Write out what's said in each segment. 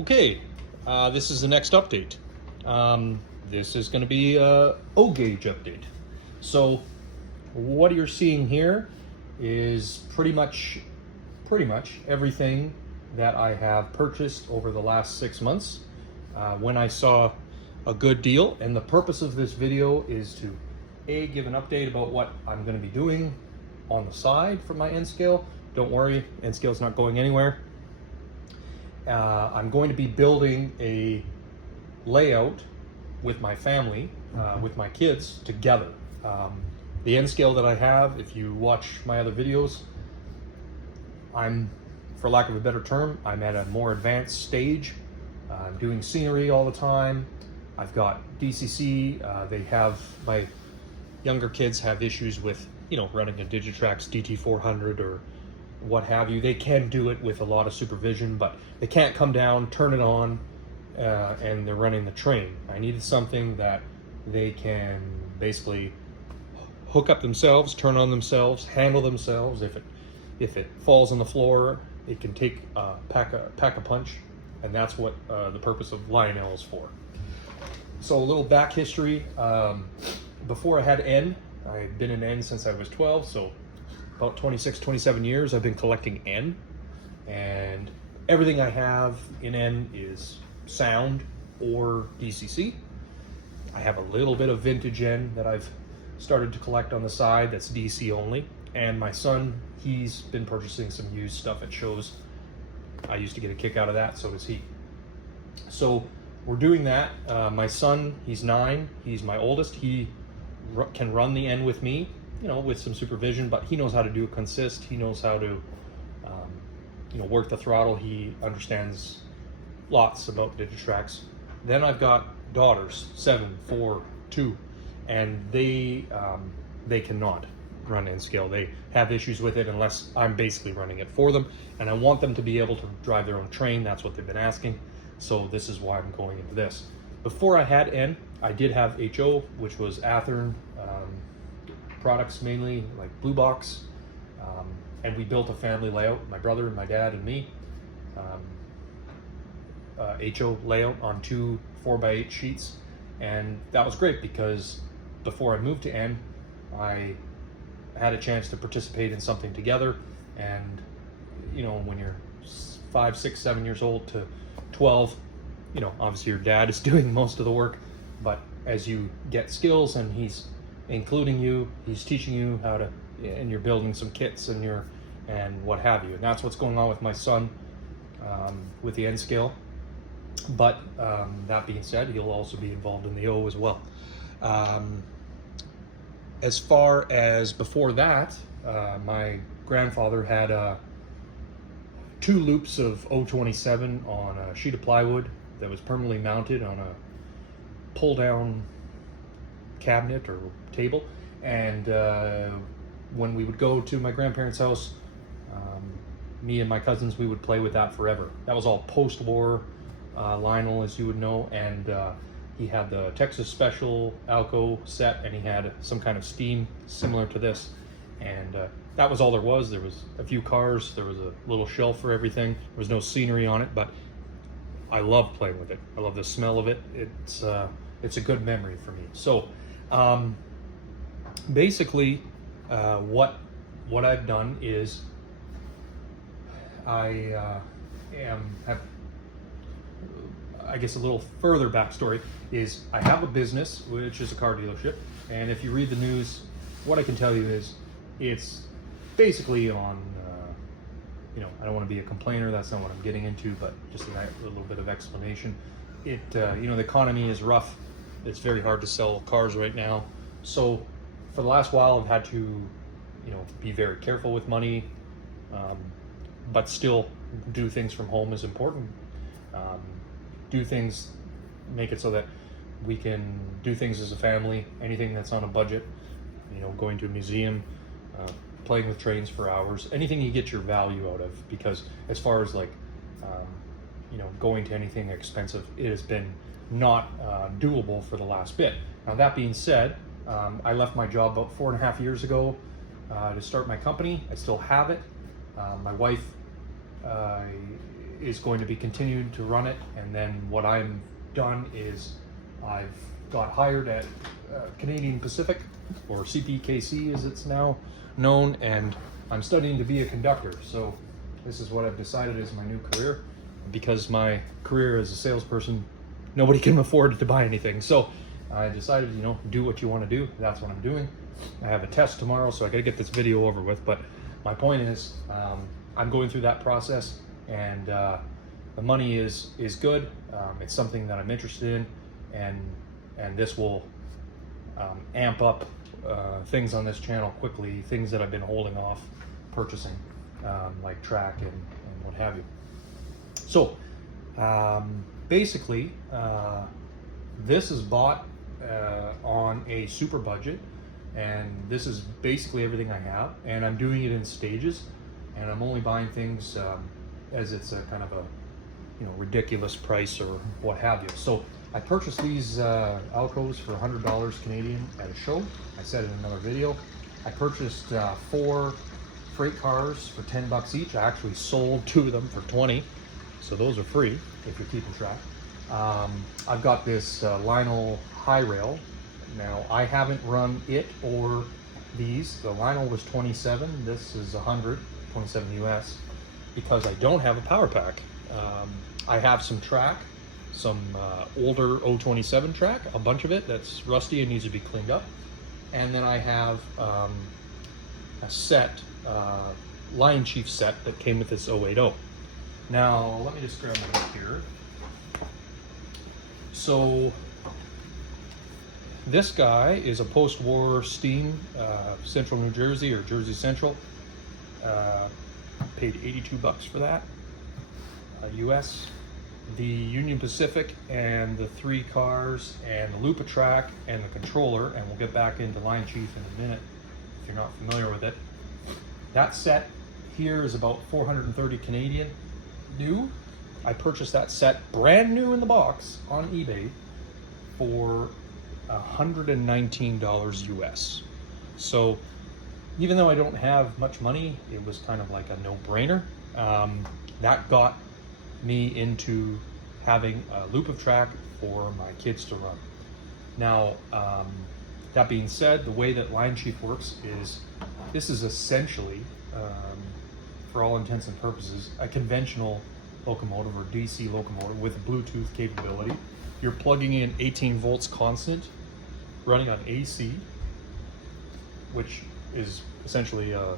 Okay, this is the next update. This is going to be a O-gauge update. So what you're seeing here is pretty much everything that I have purchased over the last 6 months when I saw a good deal. And the purpose of this video is to give an update about what I'm going to be doing on the side for my N scale. Don't worry, N scale is not going anywhere. I'm going to be building a layout with my family, with my kids together. The N scale that I have, if you watch my other videos, I'm, for lack of a better term, I'm at a more advanced stage. I'm doing scenery all the time. I've got DCC. My younger kids have issues with, running a Digitrax DT400 or what have you. They can do it with a lot of supervision, but they can't come down, turn it on, and they're running the train. I needed something that they can basically hook up themselves, turn on themselves, handle themselves. If it falls on the floor, it can pack a punch, and that's what the purpose of LIONEL is for. So a little back history. Before I had N, I had been in N since I was 12, so about 26, 27 years I've been collecting N, and everything I have in N is sound or DCC. I have a little bit of vintage N that I've started to collect on the side that's DC only, and my son, he's been purchasing some used stuff at shows. I used to get a kick out of that, so does he. So we're doing that. My son, he's 9, he's my oldest. He can run the N with me, with some supervision, but he knows how to do a consist. He knows how to, work the throttle. He understands lots about Digitrax. Then I've got daughters, 7, 4, 2, and they cannot run N scale. They have issues with it unless I'm basically running it for them, and I want them to be able to drive their own train. That's what they've been asking. So this is why I'm going into this. Before I had N, I did have HO, which was Athearn products, mainly like Blue Box, and we built a family layout, my brother and my dad and me. HO layout on 2 4x8 sheets, and that was great because before I moved to N, I had a chance to participate in something together. And when you're 5, 6, 7 years old to 12, obviously your dad is doing most of the work, but as you get skills and he's including you, he's teaching you how to, and you're building some kits and what have you. And that's what's going on with my son with the N scale. But that being said, he'll also be involved in the O as well. As far as before that, my grandfather had 2 loops of 027 on a sheet of plywood that was permanently mounted on a pull-down cabinet or table. And when we would go to my grandparents' house, me and my cousins, we would play with that forever. That was all post-war Lionel, as you would know, and he had the Texas Special Alco set, and he had some kind of steam similar to this, and that was all there was. There was a few cars, there was a little shelf for everything, there was no scenery on it, but I love playing with it. I love the smell of it. It's a good memory for me. So basically what I've done is I guess a little further backstory is I have a business, which is a car dealership, and if you read the news, what I can tell you is it's basically on, I don't want to be a complainer, that's not what I'm getting into, but just a little bit of explanation. The economy is rough. It's very hard to sell cars right now. So for the last while, I've had to, be very careful with money, but still do things from home is important. Do things, make it so that we can do things as a family, anything that's on a budget, going to a museum, playing with trains for hours, anything you get your value out of, because as far as going to anything expensive, it has been not doable for the last bit. Now that being said, I left my job about 4.5 years ago to start my company. I still have it. My wife is going to be continuing to run it, and then what I'm done is I've got hired at Canadian Pacific, or CPKC as it's now known, and I'm studying to be a conductor. So this is what I've decided is my new career. Because my career as a salesperson, nobody can afford to buy anything. So I decided, you know, do what you want to do. That's what I'm doing. I have a test tomorrow, so I got to get this video over with. But my point is, I'm going through that process, and the money is good. It's something that I'm interested in, and this will amp up things on this channel quickly, things that I've been holding off purchasing, like track and what have you. So basically, this is bought on a super budget, and this is basically everything I have, and I'm doing it in stages, and I'm only buying things as it's a kind of a, you know, ridiculous price or what have you. So I purchased these Alcos for $100 Canadian at a show. I said in another video. I purchased 4 freight cars for $10 each. I actually sold 2 of them for 20, so those are free if you're keeping track. I've got this LIONEL high rail. Now I haven't run it or these. The LIONEL was 27. This is 100, 27 US, because I don't have a power pack. I have some track, some older 027 track, a bunch of it that's rusty and needs to be cleaned up. And then I have a set, Lion Chief set that came with this 080. Now, let me just grab my book here. So, this guy is a post-war steam, Central New Jersey or Jersey Central. Paid $82 for that, US. The Union Pacific and the 3 cars and the Lupa track and the controller, and we'll get back into Lion Chief in a minute if you're not familiar with it. That set here is about 430 Canadian new. I purchased that set brand new in the box on eBay for $119 US. So even though I don't have much money, it was kind of like a no-brainer. That got me into having a loop of track for my kids to run. Now, that being said, the way that Lion Chief works is, this is essentially, for all intents and purposes, a conventional locomotive or DC locomotive with Bluetooth capability. You're plugging in 18 volts constant, running on AC, which is essentially a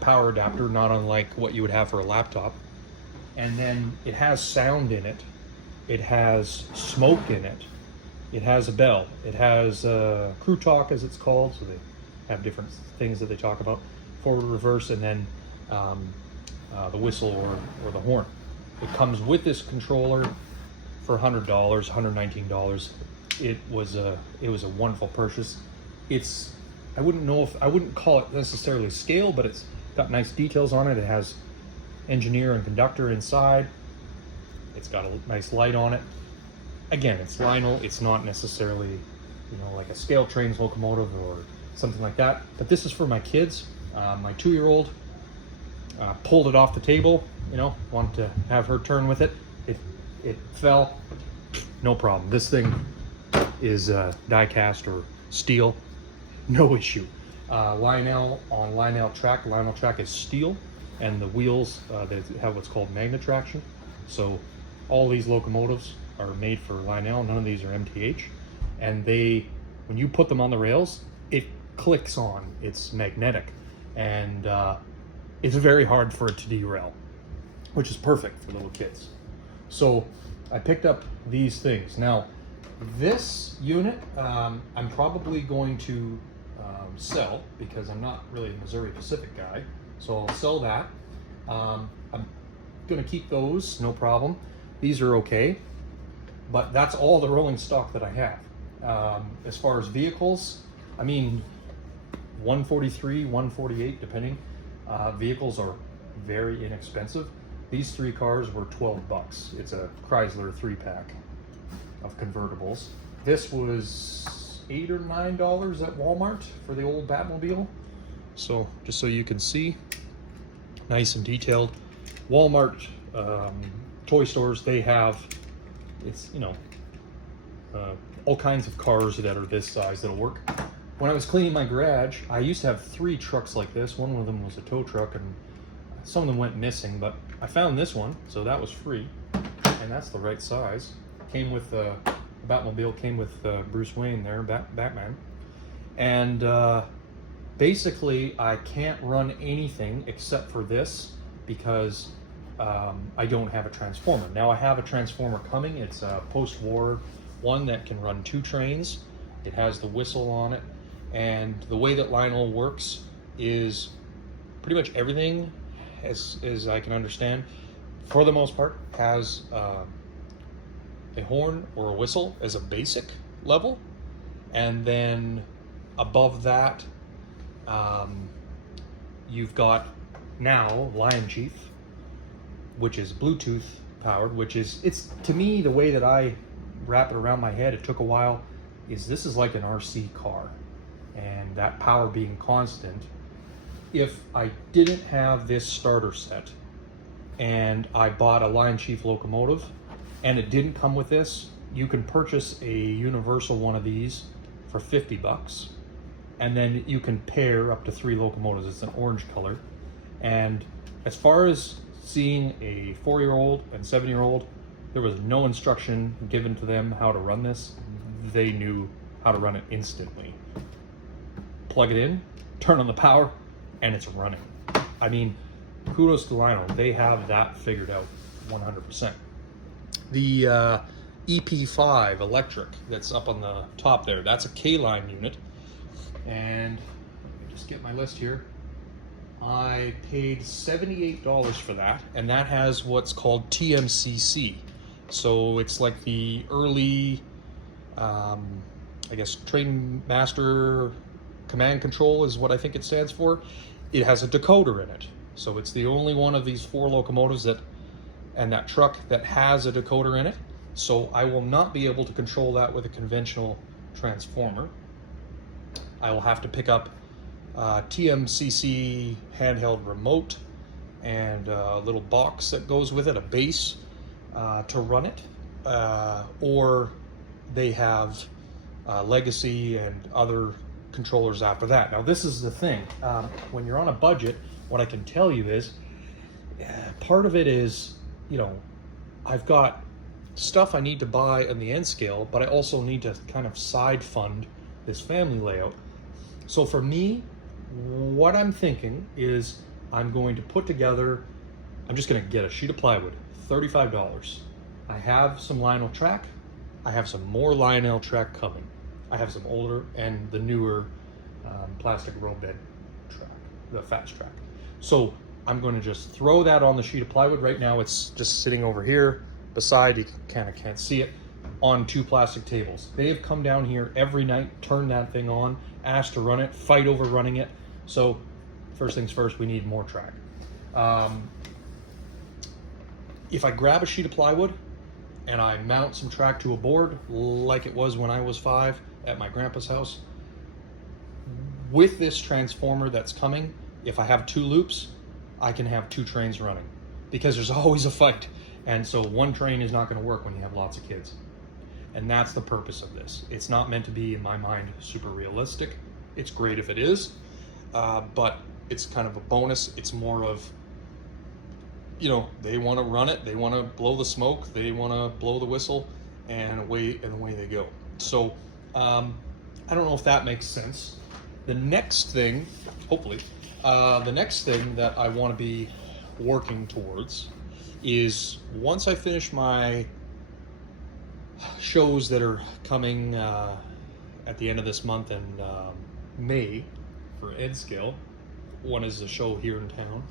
power adapter, not unlike what you would have for a laptop. And then it has sound in it, it has smoke in it, it has a bell, it has crew talk as it's called, so they have different things that they talk about, forward, reverse, and then the whistle or the horn. It comes with this controller for $100, $119. It was a wonderful purchase. I wouldn't call it necessarily scale, but it's got nice details on it. It has engineer and conductor inside. It's got a nice light on it. Again, it's Lionel. It's not necessarily, like a scale trains locomotive or something like that. But this is for my kids. My 2-year-old pulled it off the table. Wanted to have her turn with it. It fell. No problem. This thing is die cast or steel. No issue. Lionel on Lionel track. Lionel track is steel, and the wheels they have what's called magnet traction. So all these locomotives are made for Lionel. None of these are MTH, and when you put them on the rails, it clicks on. It's magnetic, and it's very hard for it to derail, which is perfect for little kids. So I picked up these things. Now, this unit I'm probably going to sell, because I'm not really a Missouri Pacific guy, so I'll sell that. I'm gonna keep those, no problem. These are okay, but that's all the rolling stock that I have. As far as vehicles, 143, 148 depending. Vehicles are very inexpensive. These 3 cars were $12. It's a Chrysler 3-pack of convertibles. This was $8 or $9 at Walmart for the old Batmobile. So just so you can see, nice and detailed. Walmart toy stores, they have, it's, you know, all kinds of cars that are this size that'll work. When I was cleaning my garage, I used to have 3 trucks like this. One of them was a tow truck, and some of them went missing, but I found this one, so that was free, and that's the right size. Came with the Batmobile, came with Bruce Wayne there, Batman, and basically I can't run anything except for this because I don't have a transformer. Now I have a transformer coming. It's a post-war one that can run 2 trains. It has the whistle on it, and the way that Lionel works is pretty much everything, as I can understand, for the most part, has a horn or a whistle as a basic level, and then above that you've got now Lion Chief, which is Bluetooth powered, which is, it's, to me, the way that I wrap it around my head, it took a while, is this is like an RC car, and that power being constant. If I didn't have this starter set and I bought a Lion Chief locomotive and it didn't come with this, you can purchase a universal one of these for 50 bucks, and then you can pair up to 3 locomotives. It's an orange color, and as far as seeing a 4-year-old and 7-year-old, there was no instruction given to them how to run this. They knew how to run it instantly. Plug it in, turn on the power, and it's running. I mean, kudos to Lionel. They have that figured out 100%. The EP5 electric that's up on the top there, that's a K-line unit. And let me just get my list here. I paid $78 for that, and that has what's called TMCC. So it's like the early, I guess, Train Master Command Control is what I think it stands for. It has a decoder in it. So it's the only one of these 4 locomotives that, and that truck, that has a decoder in it. So I will not be able to control that with a conventional transformer. I will have to pick up TMCC handheld remote and a little box that goes with it, a base to run it, or they have Legacy and other controllers after that. Now this is the thing, when you're on a budget, what I can tell you is, part of it is, you know, I've got stuff I need to buy on the N scale, but I also need to kind of side fund this family layout. So for me, what I'm thinking is I'm going to put together, I'm just going to get a sheet of plywood, $35. I have some Lionel track. I have some more Lionel track coming. I have some older and the newer plastic roll bed track, the fast track. So I'm going to just throw that on the sheet of plywood. Right now it's just sitting over here beside, you kind of can't see it, on 2 plastic tables. They have come down here every night, turned that thing on, asked to run it, fight over running it. So first things first, we need more track. If I grab a sheet of plywood and I mount some track to a board like it was when I was 5 at my grandpa's house, with this transformer that's coming, if I have 2 loops, I can have 2 trains running, because there's always a fight. And so one train is not going to work when you have lots of kids. And that's the purpose of this. It's not meant to be, in my mind, super realistic. It's great if it is, but it's kind of a bonus. It's more of, you know, they want to run it, they want to blow the smoke, they want to blow the whistle, and away they go. So I don't know if that makes sense. The next thing, hopefully, the next thing that I want to be working towards is, once I finish my shows that are coming at the end of this month in May for Ed Scale. One is a show here in town,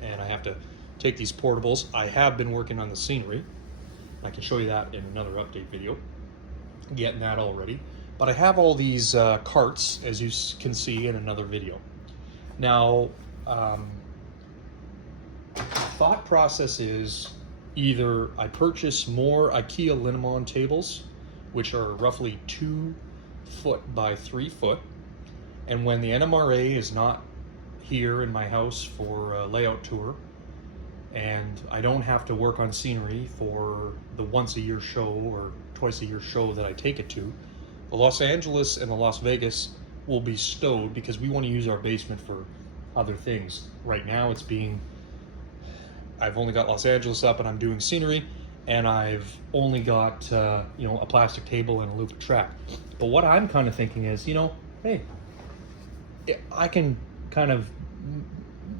and I have to take these portables. I have been working on the scenery. I can show you that in another update video, getting that all ready. But I have all these carts, as you can see in another video. Now, thought process is, either I purchase more IKEA Linimon tables, which are roughly 2 foot by 3 foot, and when the NMRA is not here in my house for a layout tour, and I don't have to work on scenery for the once a year show or twice a year show that I take it to. The Los Angeles and the Las Vegas will be stowed because we want to use our basement for other things. Right now I've only got Los Angeles up and I'm doing scenery, and I've only got a plastic table and a loop track. But what I'm kind of thinking is, hey, I can kind of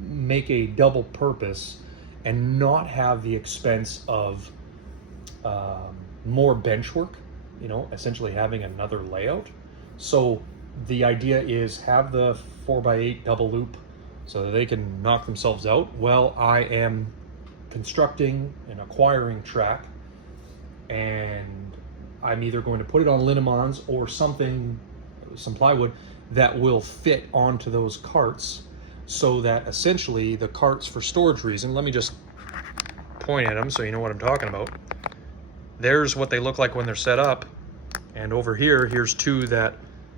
make a double purpose and not have the expense of more bench work, essentially having another layout. So the idea is have the 4x8 double loop so that they can knock themselves out while I am constructing and acquiring track, and I'm either going to put it on linimons or some plywood that will fit onto those carts, so that essentially the carts, for storage reason, let me just point at them so you know what I'm talking about. There's what they look like when they're set up, and over here's two that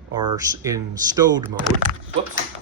are in stowed mode. Whoops.